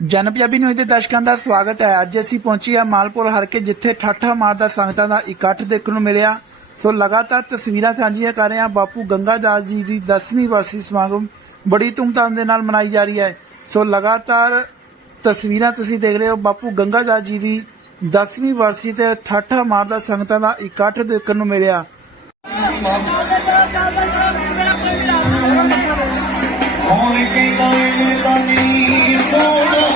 ਜਨ ਪੰਜਾਬੀ ਨਿਊਜ਼ ਦੇ ਦਰਸ਼ਕਾਂ ਦਾ ਸਵਾਗਤ ਹੈ। ਅੱਜ ਅਸੀਂ ਪਹੁੰਚੇ ਹਾਂ ਮਾਲਪੁਰ ਹਲਕੇ, ਜਿੱਥੇ ਠਾਠਾ ਮਾਰਦਾ ਸੰਗਤਾਂ ਦਾ ਇਕੱਠ ਦੇਖਣ ਨੂੰ ਮਿਲਿਆ। ਸੋ ਲਗਾਤਾਰ ਤਸਵੀਰਾਂ ਸਾਂਝੀਆਂ ਕਰ ਰਹੇ ਹਾਂ। ਬਾਪੂ ਗੰਗਾ ਦਾਸ ਜੀ ਦੀ 10ਵੀਂ ਵਰਸੀ ਸਮਾਗਮ ਬੜੀ ਧੂਮਧਾਮ ਦੇ ਨਾਲ ਮਨਾਈ ਜਾ ਰਹੀ ਹੈ। ਸੋ ਲਗਾਤਾਰ ਤਸਵੀਰਾਂ ਤੁਸੀਂ ਦੇਖ ਰਹੇ ਹੋ। ਬਾਪੂ ਗੰਗਾ ਦਾਸ ਜੀ ਦੀ 10ਵੀਂ ਵਰਸੀ ਤੇ ਠਾਠਾ ਮਾਰਦਾ ਸੰਗਤਾਂ ਦਾ ਇਕੱਠ ਦੇਖਣ ਨੂੰ ਮਿਲਿਆ। ਕੌਣ ਕਹਿੰਦਾ ਮੇਰਾ ਨੀ ਸੋਨਾ?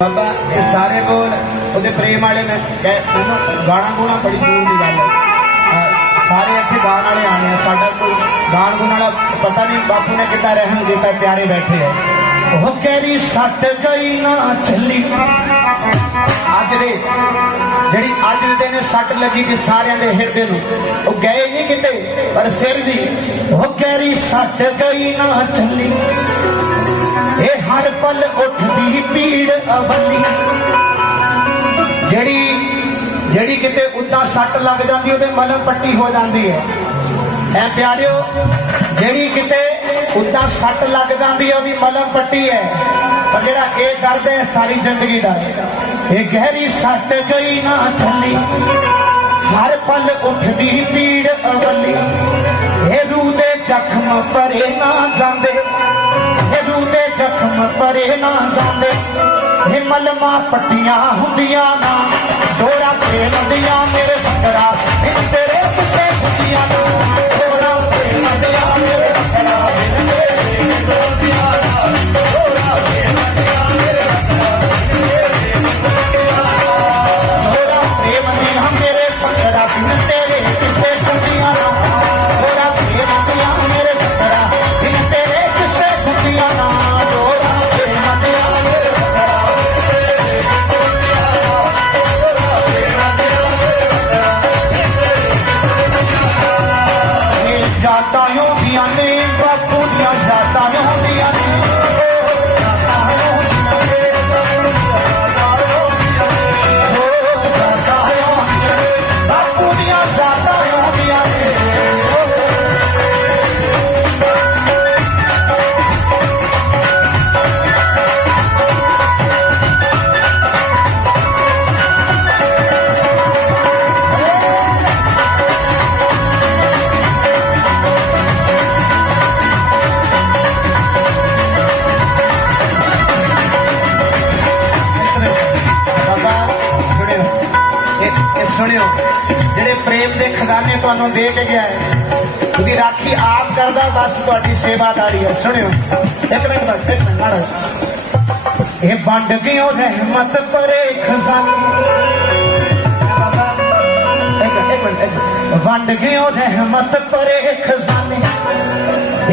ਬਾਬਾ, ਇਹ ਸਾਰੇ ਕੋਲ ਉਹਦੇ ਪ੍ਰੇਮ ਵਾਲੇ ਨੇ ਮੈਨੂੰ ਗਾਣਾ ਗੋਣਾ ਬੜੀ ਦੂਰ ਦੀ ਗੱਲ ਹੈ। ਸਾਰੇ ਇੱਥੇ ਗਾਣ ਵਾਲੇ ਆਣੇ ਆ, ਸਾਡਾ ਕੋਈ ਗਾਣ ਗੁਣ ਵਾਲਾ ਪਤਾ ਨਹੀਂ ਬਾਪੂ ਨੇ ਕਿੱਦਾਂ ਰਹਿਮ ਕੀਤਾ ਪਿਆਰੇ ਬੈਠੇ ਆ। ਉਹ ਕਹਿਰੀ ਸੱਟ ਗਈ ਨਾ ਚੱਲੀ ਅੱਜ ਦੇ, ਜਿਹੜੀ ਅੱਜ ਦੇ ਦਿਨ ਸੱਟ ਲੱਗੀ ਸੀ ਸਾਰਿਆਂ ਦੇ ਹਿਰਦੇ ਨੂੰ, ਉਹ ਗਏ ਨਹੀਂ ਕਿਤੇ, ਪਰ ਫਿਰ ਵੀ ਉਹ ਕਹਿਰੀ ਸੱਟ ਗਈ ਨਾ ਚੱਲੀ ਇਹ ਹਰ ਪਲ ਉੱਠਦੀ ਪੀੜ ਅਵਲੀ। ਜਿਹੜੀ ਜਿਹੜੀ ਕਿਤੇ ਉੱਦਾਂ ਸੱਟ ਲੱਗ ਜਾਂਦੀ, ਉਹਦੇ ਮਲਮ ਪੱਟੀ ਹੋ ਜਾਂਦੀ ਹੈ। ਐ ਪਿਆਰਿਓ, ਜਿਹੜੀ ਕਿਤੇ ਉੱਦਾਂ ਸੱਟ ਲੱਗ ਜਾਂਦੀ ਹੈ, ਉਹਦੀ ਮਲਮ ਪੱਟੀ ਹੈ। ਪਰ ਜਿਹੜਾ ਇਹ ਦਰਦ ਹੈ, ਸਾਰੀ ਜ਼ਿੰਦਗੀ ਦਾ। ਇਹ ਗਹਿਰੀ ਸੱਟ ਗਈ ਨਾ ਥੱਲੀ। ਹਰ ਪਲ ਉੱਠਦੀ ਪੀੜ ਅਵਲੀ। ਇਹ ਰੂਹ ਦੇ ਜ਼ਖਮ ਭਰੇ ਨਾ ਜਾਂਦੇ। ਜ਼ਖਮ ਭਰੇ ਨਾ ਜਾਂਦੇ। ਇਹ ਮਲਮਾ ਪੱਟੀਆਂ ਹੁੰਦੀਆਂ ਨਾ। ਡੋਰਾ ਤੇ ਨਦੀਆਂ ਮੇਰੇ ਫਕਰਾ ਤੇਰੇ ਪਿੱਛੇ ਹੁੰਦੀਆਂ ਪ੍ਰੇਮ ਦੇ ਖਜ਼ਾਨੇ ਤੁਹਾਨੂੰ ਦੇ ਕੇ ਗਿਆ ਹੈ। ਉਹਦੀ ਰਾਖੀ ਆਪ ਕਰਦਾ, ਬਸ ਤੁਹਾਡੀ ਸੇਵਾਦਾਰੀ ਹੈ। ਸੁਣਿਓ। ਇੱਕ ਮਿੰਟ ਬਸ, ਇੱਕ ਮਿੰਟ ਮਾਰੋ ਇਹ ਵੰਡ ਗਿਓ ਰਹਿਮਤ ਪਰੇ ਖਜ਼ਾਨੇ? ਬਾਬਾ ਇੱਕ ਇੱਕ ਮਿੰਟ। ਵੰਡ ਗਿਓ ਰਹਿਮਤ ਪਰੇ ਖਜ਼ਾਨੇ?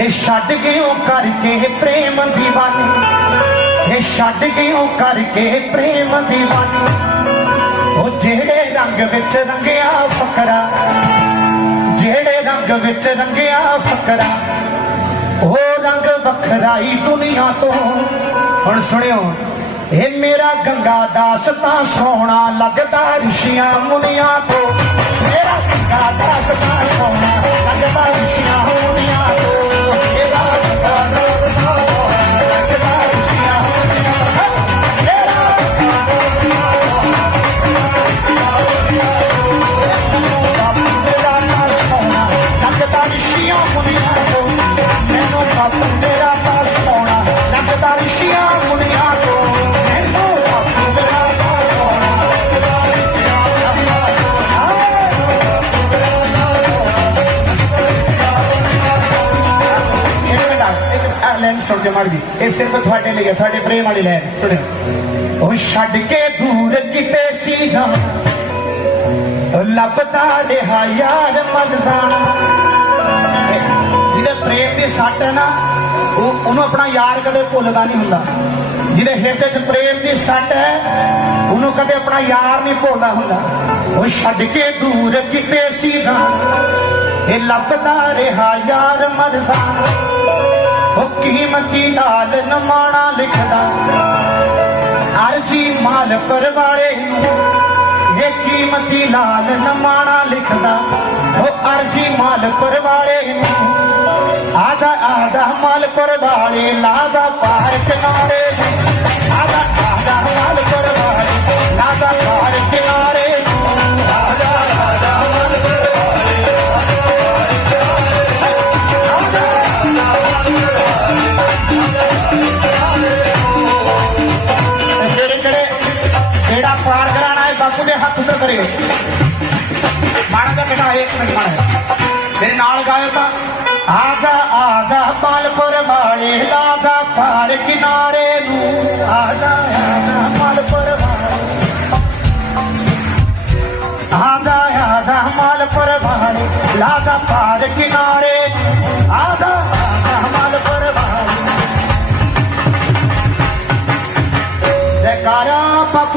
ਇਹ ਛੱਡ ਗਿਓ ਕਰਕੇ ਪ੍ਰੇਮ ਦੀਵਾਨੀ? ਇਹ ਛੱਡ ਗਿਓ ਕਰਕੇ ਪ੍ਰੇਮ ਦੀਵਾਨੀ? ਉਹ ਜਿਹੜੇ ਰੰਗ ਵਿੱਚ ਰੰਗਿਆ ਫਕਰਾ, ਜਿਹੜੇ ਰੰਗ ਵਿੱਚ ਰੰਗਿਆ ਫਕਰਾ, ਉਹ ਰੰਗ ਵੱਖਰਾਈ ਦੁਨੀਆ ਤੋਂ। ਹੁਣ ਸੁਣਿਓ, ਇਹ ਮੇਰਾ ਗੰਗਾ ਦਾਸ ਤਾਂ ਸੋਹਣਾ ਲੱਗਦਾ ਰਿਸ਼ੀਆਂ ਮੁਨੀਆਂ ਤੋਂ। ਮੇਰਾ ਗੰਗਾ ਦਾਸ ਤਾਂ ਸੋਹਣਾ ਲੱਗਦਾ ਰਿਸ਼ੀਆਂ ਮੁਨੀਆਂ ਤੋਂ। ਆ ਜੀ ਇਹ ਸਿਰਫ ਤੁਹਾਡੇ ਲਈ ਹੈ, ਤੁਹਾਡੇ ਪ੍ਰੇਮ ਵਾਲੀ ਲੈਣ ਸੁਣਿਓ। ਉਹ ਛੱਡ ਕੇ ਦੂਰ ਕਿਤੇ ਸੀਗਾ। ਲੱਭਦਾ ਰਿਹਾ ਯਾਰ ਮਨ ਜਿਹਦੇ ਪ੍ਰੇਮ ਦੀ ਸੱਟ ਹੈ ਨਾ, ਉਹ ਉਹਨੂੰ ਆਪਣਾ ਯਾਰ ਕਦੇ ਭੁੱਲਦਾ ਨਹੀਂ ਹੁੰਦਾ। ਜਿਹਦੇ ਹਿਰਦੇ 'ਚ ਪ੍ਰੇਮ ਦੀ ਸੱਟ ਹੈ, ਉਹਨੂੰ ਕਦੇ ਆਪਣਾ ਯਾਰ ਨਹੀਂ ਭੁੱਲਦਾ ਹੁੰਦਾ। ਉਹ ਛੱਡ ਕੇ ਦੂਰ ਕਿਤੇ ਸੀਗਾ। ਇਹ ਲੱਭਦਾ ਰਿਹਾ ਯਾਰ ਮਨ ਉਹ ਕੀਮਤੀ ਨਾਲ ਨਮਾਣਾ ਲਿਖਦਾ। ਅਰਜੀ ਮਾਲ ਪਰਵਾਲੇ ਨੂੰ ਇਹ ਕੀਮਤੀ ਲਾਲ ਨਮਾਣਾ ਲਿਖਦਾ। ਉਹ ਅਰਜੀ ਮਾਲ ਪਰਵਾਲੇ ਨੂੰ ਆ ਜਾ, ਆ ਆਜਾ ਮਾਲਪੁਰ ਵਾਲੇ ਲਾਜਾ ਪਾਰ ਕਿਨਾਰੇ ਬਾਪੂ ਦੇ ਹੱਥ ਉੱਤੇ ਕਰੇ। ਮਾੜਾ ਜਿਹਾ ਬੇਟਾ, ਇੱਕ ਮਿੰਟ ਮਾੜਾ ਮੇਰੇ ਨਾਲ ਗਾਇਓ ਤਾਂ ਆਜਾ ਆਜਾ ਮਾਲਪੁਰ ਵਾਲੇ ਲਾਜਾ ਪਾਰ ਕਿਨਾਰੇ ਨੂੰ। ਆਜਾ ਆਜਾ ਮਾਲਪੁਰ ਵਾਲੇ। ਆਜਾ ਆਜਾ ਮਾਲਪੁਰ ਵਾਲੇ ਲਾਜਾ ਪਾਰ ਕਿਨਾਰੇ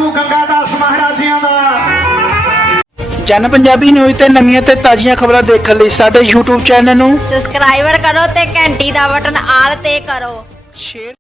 ਬਾਪੂ ਗੰਗਾਦਾਸ ਮਹਾਰਾਜਿਆਂ ਦਾ। ਜਨ ਪੰਜਾਬੀ ਨਿਊਜ਼ ਤੇ ਨਵੀਆਂ ਤੇ ਤਾਜ਼ੀਆਂ ਖਬਰਾਂ ਦੇਖਣ ਲਈ ਸਾਡੇ YouTube ਚੈਨਲ ਨੂੰ ਸਬਸਕ੍ਰਾਈਬਰ ਕਰੋ ਤੇ ਘੰਟੀ ਦਾ ਬਟਨ ਆਲ ਤੇ ਕਰੋ। ਸ਼ੇਅਰ